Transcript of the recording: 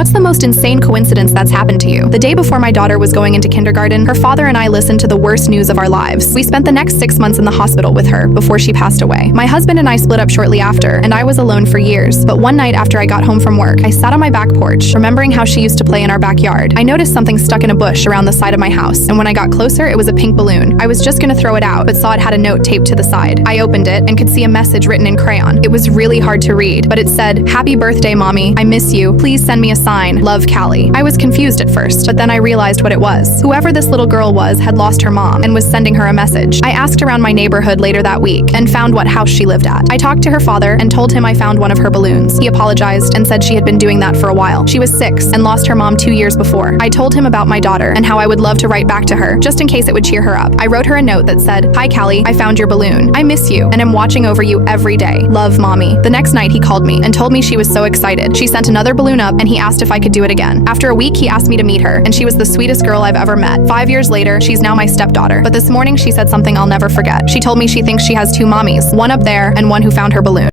What's the most insane coincidence that's happened to you? The day before my daughter was going into kindergarten, her father and I listened to the worst news of our lives. We spent the next 6 months in the hospital with her before she passed away. My husband and I split up shortly after, and I was alone for years. But one night after I got home from work, I sat on my back porch, remembering how she used to play in our backyard. I noticed something stuck in a bush around the side of my house, and when I got closer, it was a pink balloon. I was just gonna throw it out, but saw it had a note taped to the side. I opened it and could see a message written in crayon. It was really hard to read, but it said, "Happy birthday, Mommy. I miss you. Please send me a sign. Love, Callie." I was confused at first, but then I realized what it was. Whoever this little girl was had lost her mom and was sending her a message. I asked around my neighborhood later that week and found what house she lived at. I talked to her father and told him I found one of her balloons. He apologized and said she had been doing that for a while. She was 6 and lost her mom 2 years before. I told him about my daughter and how I would love to write back to her, just in case it would cheer her up. I wrote her a note that said, "Hi Callie, I found your balloon. I miss you and am watching over you every day. Love, Mommy." The next night he called me and told me she was so excited. She sent another balloon up and he asked if I could do it again. After a week he asked me to meet her and she was the sweetest girl I've ever met. 5 years later, she's now my stepdaughter. But this morning she said something I'll never forget. She told me she thinks she has 2 mommies, one up there and one who found her balloon.